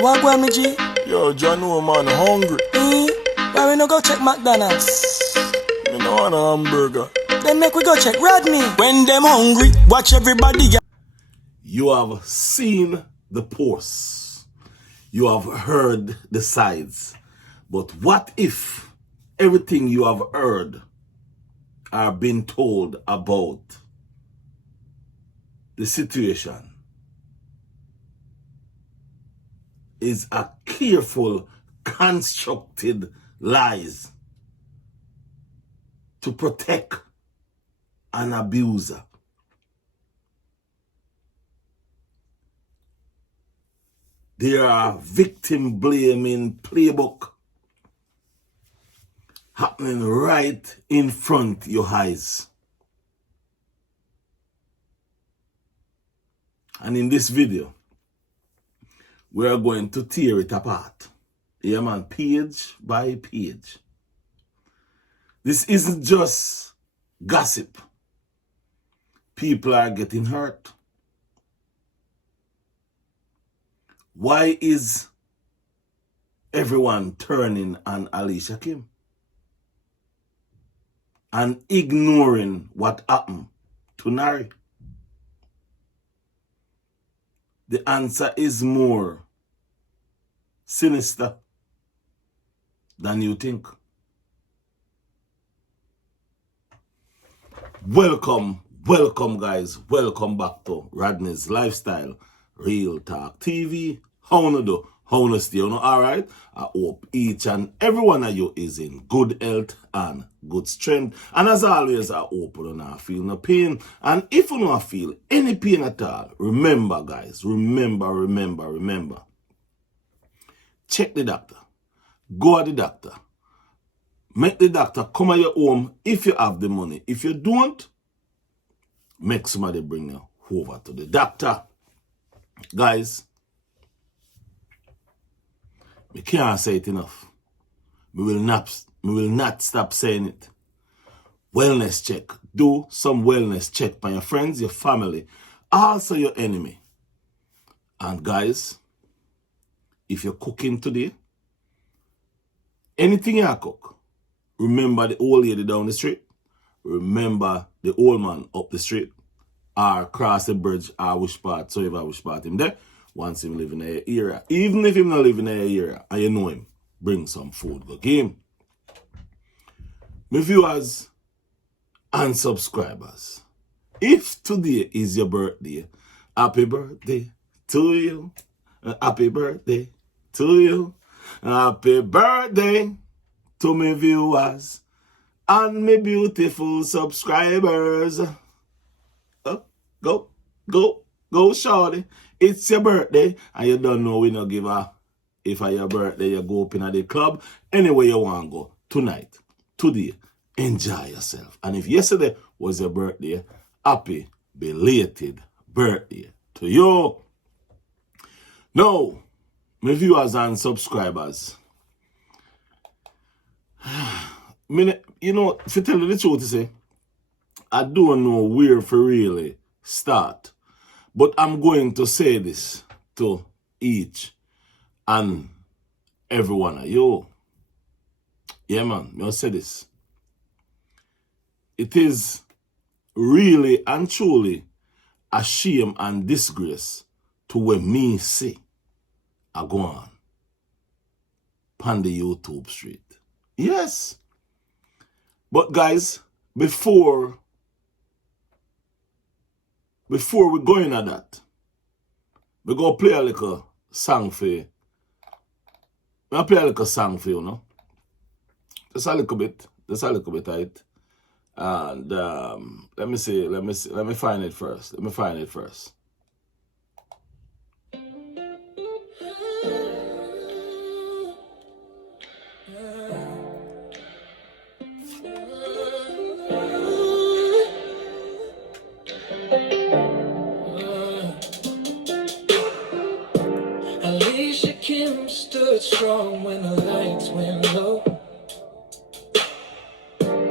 What go me G? Yo, John, no man, hungry. Why we no go check McDonald's? Me no want a hamburger. Then make we go check Rodney. When them hungry, watch everybody. You have seen the posts. You have heard the sides. But what if everything you have heard are being told about the situation is a careful, constructed lies to protect an abuser? There are victim blaming playbook happening right in front of your eyes. And in this video, we are going to tear it apart. Yeah, man, page by page. This isn't just gossip. People are getting hurt. Why is everyone turning on Alicia Kim and ignoring what happened to Narry? The answer is more sinister than you think. Welcome guys. Welcome back to Rodney's Lifestyle Real Talk TV. How you do? How you stay? Alright? I hope each and every one of you is in good health and good strength. And as always, I hope you don't feel no pain. And if you don't feel any pain at all, remember guys, remember. Check the doctor. Go to the doctor. Make the doctor come at your home if you have the money. If you don't, make somebody bring you over to the doctor. Guys, we can't say it enough. We will not stop saying it. Wellness check. Do some wellness check by your friends, your family, also your enemy. And guys, if you're cooking today, anything you cook, remember the old lady down the street. Remember the old man up the street. Or cross the bridge, or which part, so if I which part him there, once him live in the area. Even if him not live in the area, and you know him, bring some food, go give him. My viewers and subscribers, if today is your birthday, happy birthday to you. Happy birthday to you. Happy birthday to my viewers and my beautiful subscribers. Go, shorty. It's your birthday, and you don't know we no give a. If it's your birthday, you go up in the club. Anywhere you want to go. Tonight, today, enjoy yourself. And if yesterday was your birthday, happy belated birthday to you. Now, my viewers and subscribers, you know, if you tell you the truth, to say, I don't know where for really start. But I'm going to say this to each and every one of you. Yeah, man, I'll say this. It is really and truly a shame and disgrace to when me see I go on the YouTube street. Yes. But guys, before we go into that, we go play a little song for you. I'll play a little song for you, no? Just a little bit of it. And let me find it first. Alicia Kim stood strong when the lights went low.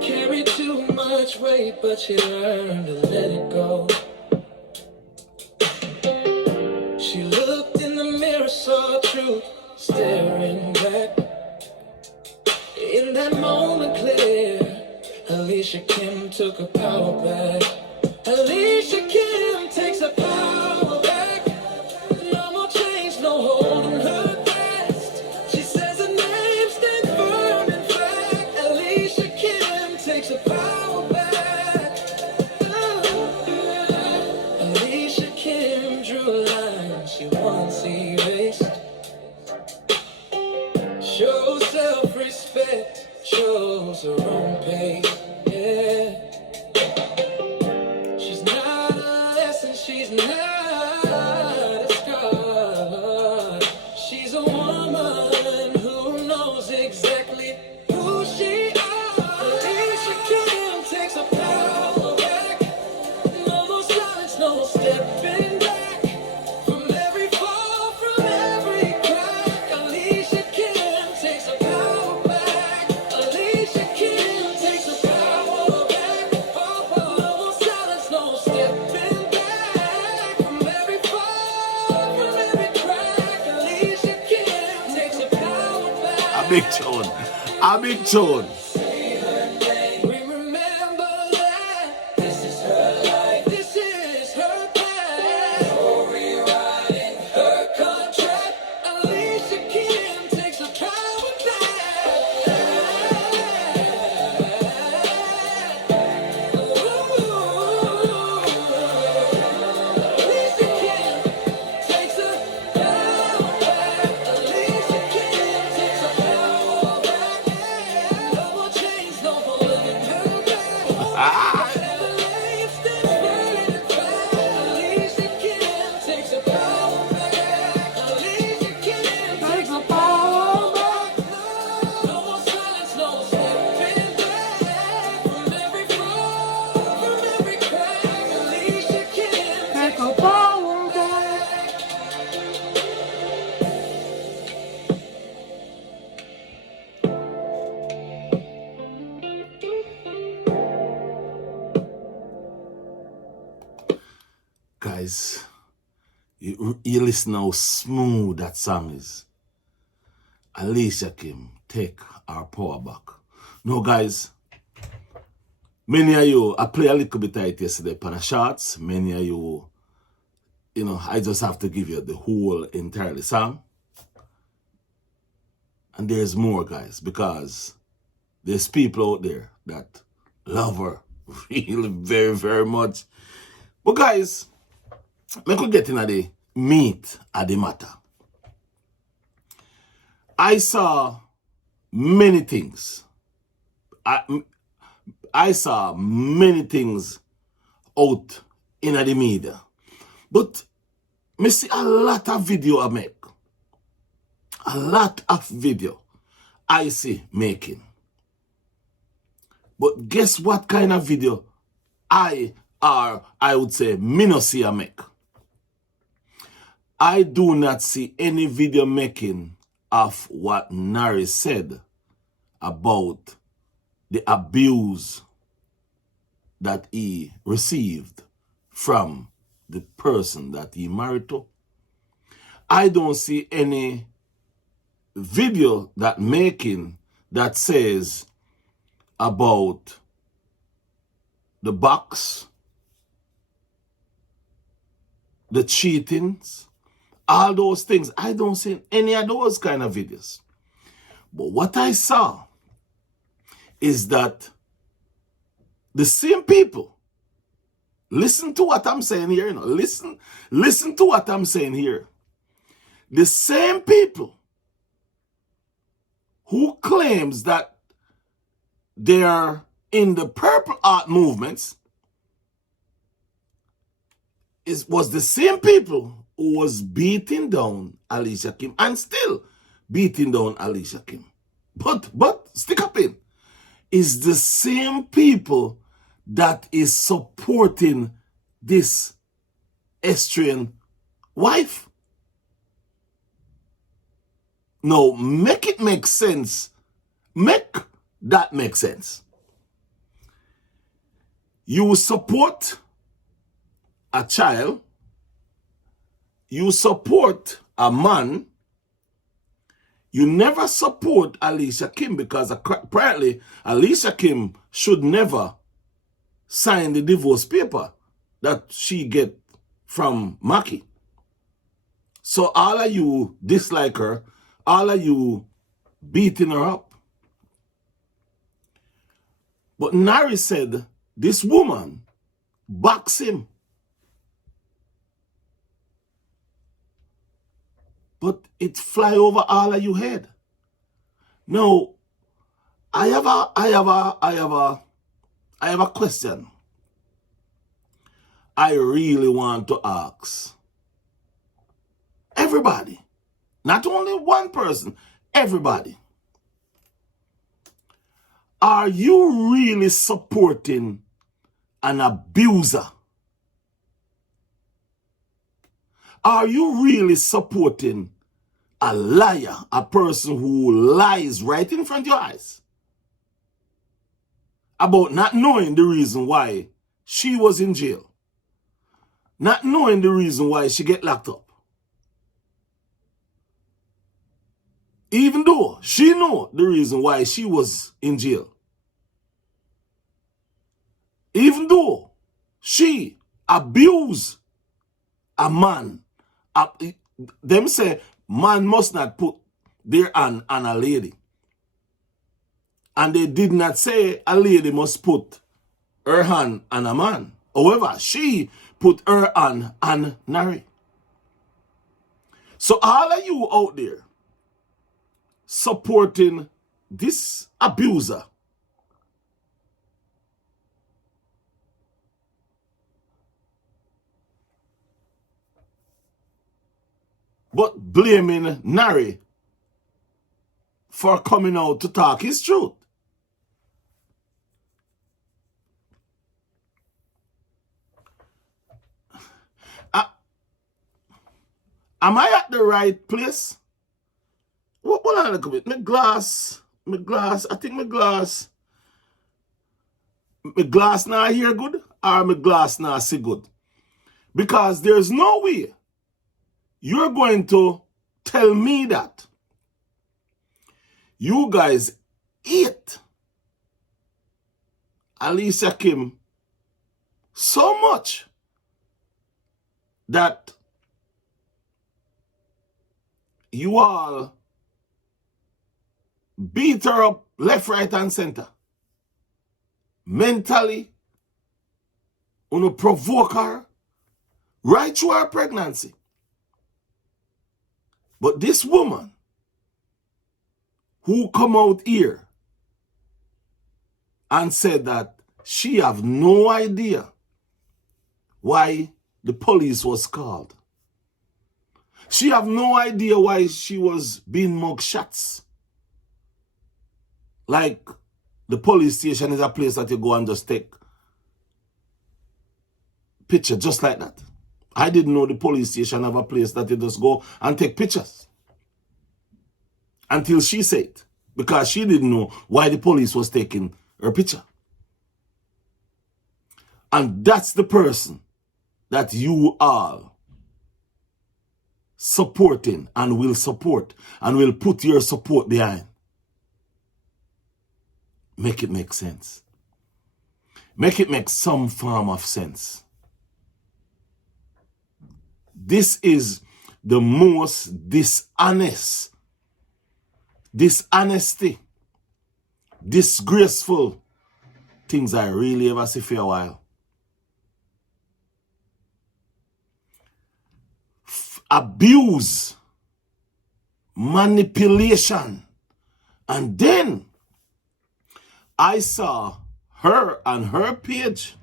Carried too much weight, but she learned to let it go. She looked in the mirror, saw truth staring back. In that moment clear, Alicia Kim took her power back. Alicia Kim takes her power back. No more chains, no holding her fast. She says her name stands firm in fact. Alicia Kim takes her power back. Alicia Kim drew a line she once erased. Shows self-respect, shows her own pace. Yeah. She's not a lesson, she's not a scar. She's a woman who knows exactly who she is. Alicia Kim takes her power back. No more silence, no more stepping back. From every fall, from every crack, Alicia Kim takes her power back. Alicia Kim takes her power back. No more silence, no more stepping back. From every fall, from every crack, Alicia Kim takes her power back. A big tune. A big tune. We remember that this is her life, this is her path. No rewriting her contract. Alicia Kim takes her power back. Alicia Kim takes her power back. Alicia Kim takes her power back. No more chains, no holding her back. Alicia Kim takes her power back. Alicia Kim takes her power back. No more silence, no more stepping back. From every fall, from every crack, Alicia Kim takes her power back. Guys, you listen how smooth that song is. Alicia Kim, take our power back. No, guys, many of you, I play a little bit of it yesterday on the shots. Many of you, I just have to give you the whole entirely song. And there's more, guys, because there's people out there that love her really very, very much. But guys, I could get into the meat of the matter. I saw many things. I saw many things out in the media. But I see a lot of video I make. A lot of video I see making. But guess what kind of video I would say, me no see I make. I do not see any video making of what Narry said about the abuse that he received from the person that he married to. I don't see any video that making that says about the box, the cheatings, all those things. I don't see any of those kind of videos. But what I saw is that the same people, listen to what I'm saying here, listen to what I'm saying here. The same people who claims that they are in the purple art movements was the same people who was beating down Alicia Kim and still beating down Alicia Kim. But stick up in, is the same people that is supporting this estranged wife. Now, make it make sense. Make that make sense. You support a child, you support a man, you never support Alicia Kim because apparently Alicia Kim should never sign the divorce paper that she get from Maki. So all of you dislike her, all of you beating her up. But Narry said this woman backs him. But it fly over all of your head. Now, I have a question. I really want to ask everybody, not only one person, everybody. Are you really supporting an abuser? Are you really supporting a liar, a person who lies right in front of your eyes about not knowing the reason why she was in jail, not knowing the reason why she get locked up, even though she know the reason why she was in jail, even though she abused a man? Them say man must not put their hand on a lady. And they did not say a lady must put her hand on a man. However, she put her hand on Narry. So all of you out there supporting this abuser, but blaming Narry for coming out to talk his truth. Am I at the right place? Hold on a little bit. My glass, I think my glass now hear good or my glass now see good. Because there's no way you're going to tell me that you guys hate Alicia Kim so much that you all beat her up left, right, and center. Mentally, you provoke her right through her pregnancy. But this woman who come out here and said that she have no idea why the police was called. She have no idea why she was being mug shots. Like the police station is a place that you go and just take picture just like that. I didn't know the police station have a place that you just go and take pictures. Until she said it. Because she didn't know why the police was taking her picture. And that's the person that you are supporting and will support and will put your support behind. Make it make sense. Make it make some form of sense. This is the most dishonesty, disgraceful things I really ever see for a while. Abuse, manipulation, and then I saw her on her page.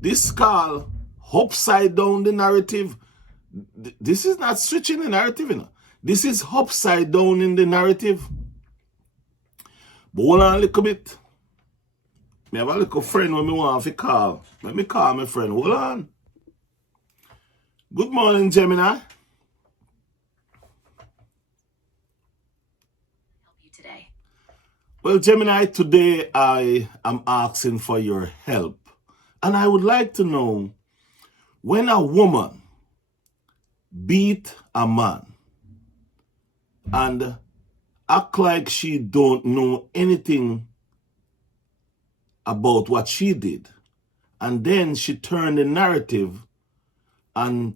This call upside down the narrative. This is not switching the narrative, you know. This is upside down in the narrative. But hold on a little bit. I have a little friend when me want to call. Let me call my friend. Hold on. Good morning, Gemini. Help you today. Well, Gemini, today I am asking for your help. And I would like to know, when a woman beat a man and act like she don't know anything about what she did. And then she turned the narrative on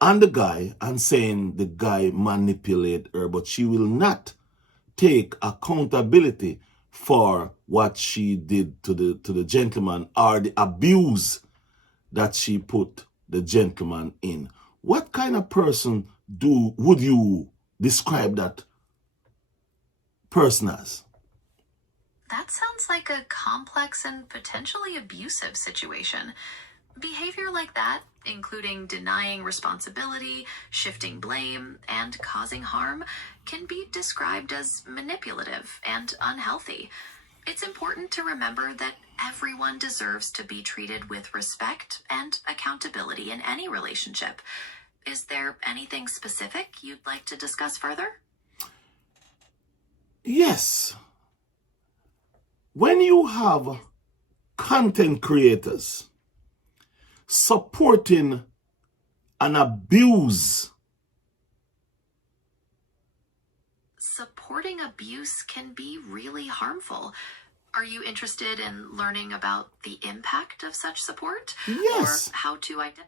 the guy and saying the guy manipulated her, but she will not take accountability for what she did to the gentleman or the abuse that she put the gentleman in. What kind of person would you describe that person as? That sounds like a complex and potentially abusive situation. Behavior like that, including denying responsibility, shifting blame, and causing harm, can be described as manipulative and unhealthy. It's important to remember that everyone deserves to be treated with respect and accountability in any relationship. Is there anything specific you'd like to discuss further? Yes. When you have content creators supporting an abuse, supporting abuse can be really harmful. Are you interested in learning about the impact of such support? Yes. Or how to identify?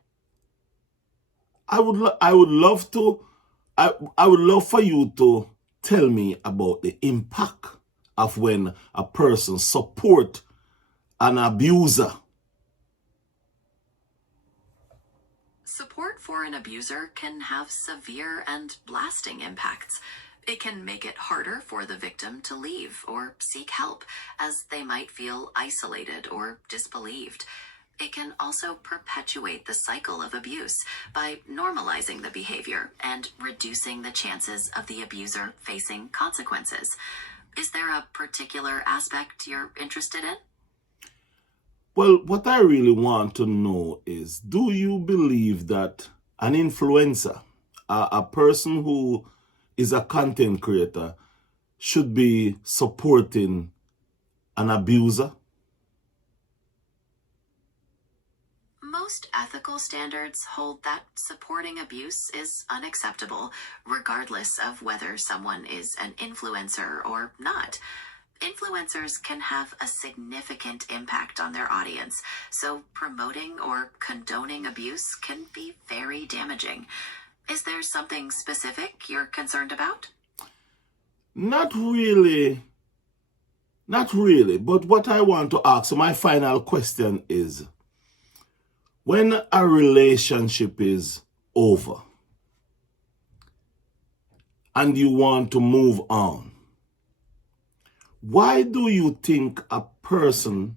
I would love to. I would love for you to tell me about the impact of when a person support an abuser. Support for an abuser can have severe and lasting impacts. It can make it harder for the victim to leave or seek help, as they might feel isolated or disbelieved. It can also perpetuate the cycle of abuse by normalizing the behavior and reducing the chances of the abuser facing consequences. Is there a particular aspect you're interested in? Well, what I really want to know is, do you believe that an influencer, a person who is a content creator, should be supporting an abuser? Most ethical standards hold that supporting abuse is unacceptable, regardless of whether someone is an influencer or not. Influencers can have a significant impact on their audience, so promoting or condoning abuse can be very damaging. Is there something specific you're concerned about? Not really. Not really. But what I want to ask, my final question is, when a relationship is over and you want to move on, why do you think a person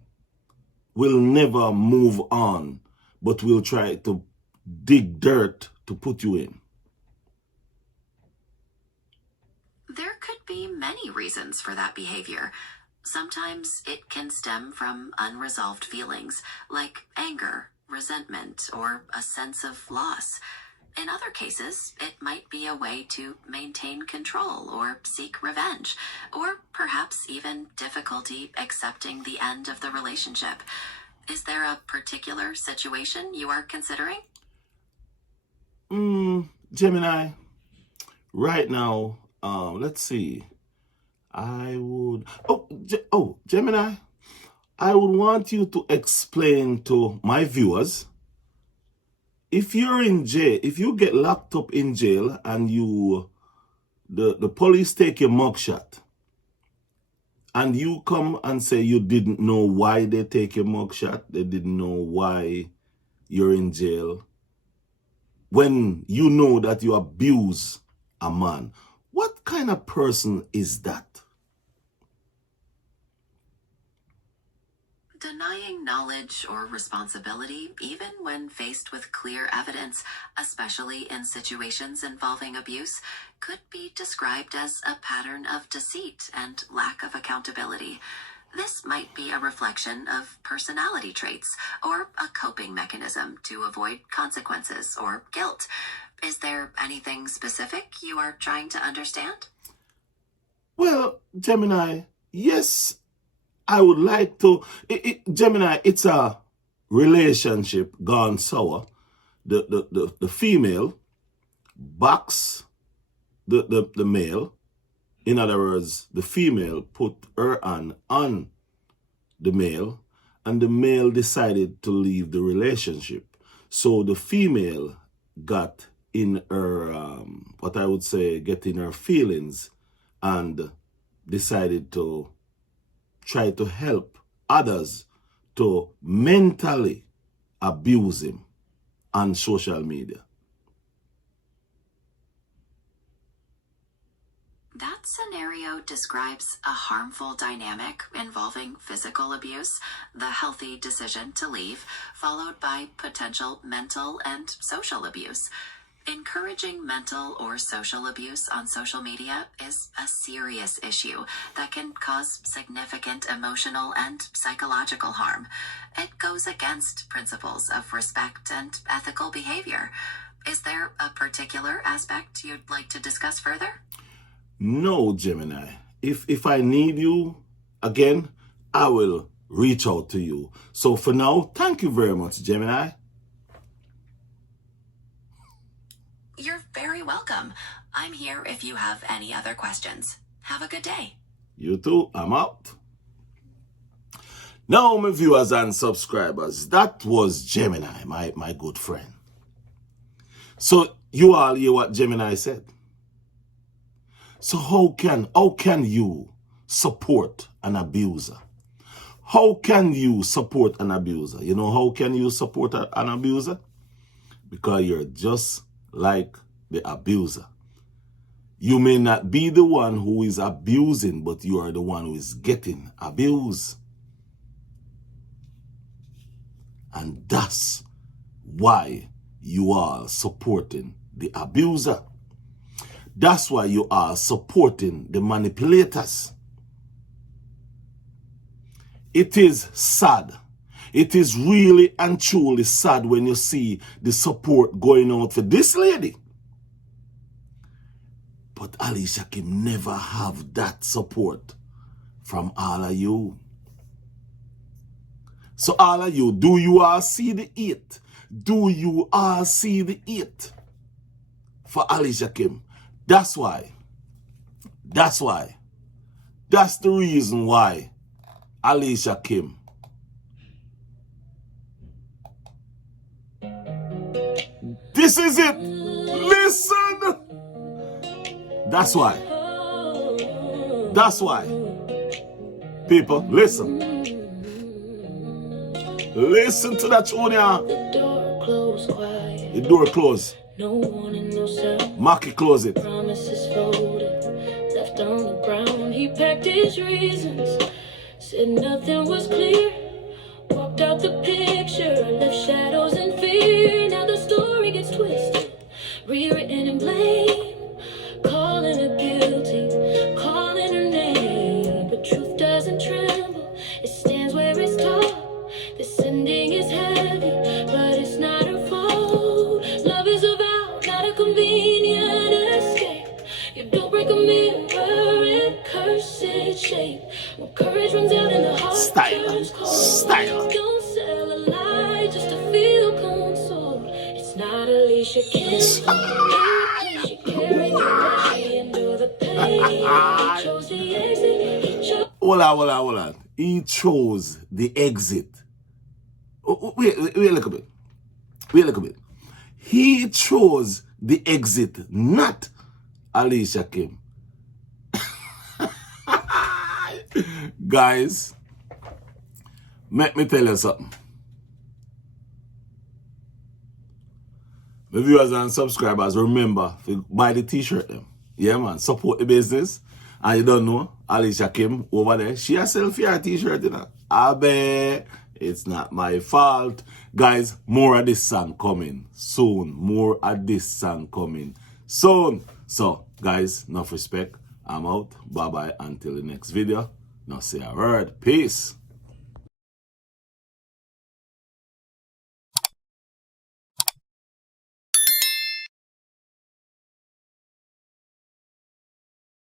will never move on but will try to dig dirt to put you in? There could be many reasons for that behavior. Sometimes it can stem from unresolved feelings like anger, resentment, or a sense of loss. In other cases, it might be a way to maintain control or seek revenge, or perhaps even difficulty accepting the end of the relationship. Is there a particular situation you are considering? Gemini, right now, let's see. Gemini, I would want you to explain to my viewers, if you're in jail, if you get locked up in jail and the police take your mugshot and you come and say you didn't know why they take your mugshot, they didn't know why you're in jail, when you know that you abuse a man, what kind of person is that? Denying knowledge or responsibility, even when faced with clear evidence, especially in situations involving abuse, could be described as a pattern of deceit and lack of accountability. This might be a reflection of personality traits or a coping mechanism to avoid consequences or guilt. Is there anything specific you are trying to understand? Well, Gemini, yes, I would like to. Gemini, it's a relationship gone sour. The female box the male. In other words, the female put her hand on the male, and the male decided to leave the relationship. So the female got in her, what I would say, get in her feelings, and decided to try to help others to mentally abuse him on social media. That scenario describes a harmful dynamic involving physical abuse, the healthy decision to leave, followed by potential mental and social abuse. Encouraging mental or social abuse on social media is a serious issue that can cause significant emotional and psychological harm. It goes against principles of respect and ethical behavior. Is there a particular aspect you'd like to discuss further? No, Gemini. If I need you again, I will reach out to you. So for now, thank you very much, Gemini. You're very welcome. I'm here if you have any other questions. Have a good day. You too. I'm out. Now, my viewers and subscribers, that was Gemini, my good friend. So you all hear what Gemini said. So how can you support an abuser? How can you support an abuser? You know how can you support an abuser? Because you're just like the abuser. You may not be the one who is abusing, but you are the one who is getting abused. And that's why you are supporting the abuser. That's why you are supporting the manipulators. It is sad. It is really and truly sad when you see the support going out for this lady. But Alicia Kim never have that support from all of you. So all of you, do you all see the hate? Do you all see the hate for Alicia Kim? That's why. That's the reason why Alicia Kim this is it. Listen. That's why. People, listen. Listen to that tune, yeah. The door closed quiet. The door closed. No warning, no sound. Marky, close it. Promises folded, left on the ground. He packed his reasons, said nothing was clear. Walked out the picture, left shadows and fear. Now the story gets twisted, rewritten in blame. Calling her guilty, calling her name. But truth doesn't tremble, it stands where it's taught. This ending is heavy, but it's not her fault. Love is a vow, not a convenient escape. You don't break a mirror in cursed shape. When courage runs out in the heart, turns cold. Don't sell a lie just to feel consoled. It's not Alicia Kim. She carried the way into the pain. He chose the exit. Hold on. He chose the exit. Wait a little bit. He chose the exit, not Alicia Kim. Guys, let me tell you something. The viewers and subscribers, remember to buy the t-shirt them. Yeah, man, support the business. And you don't know, Alicia Kim over there, she herself here a t-shirt, you know. I bet it's not my fault. Guys, more of this song coming soon. So, guys, enough respect. I'm out. Bye-bye until the next video. Now say a word. Peace.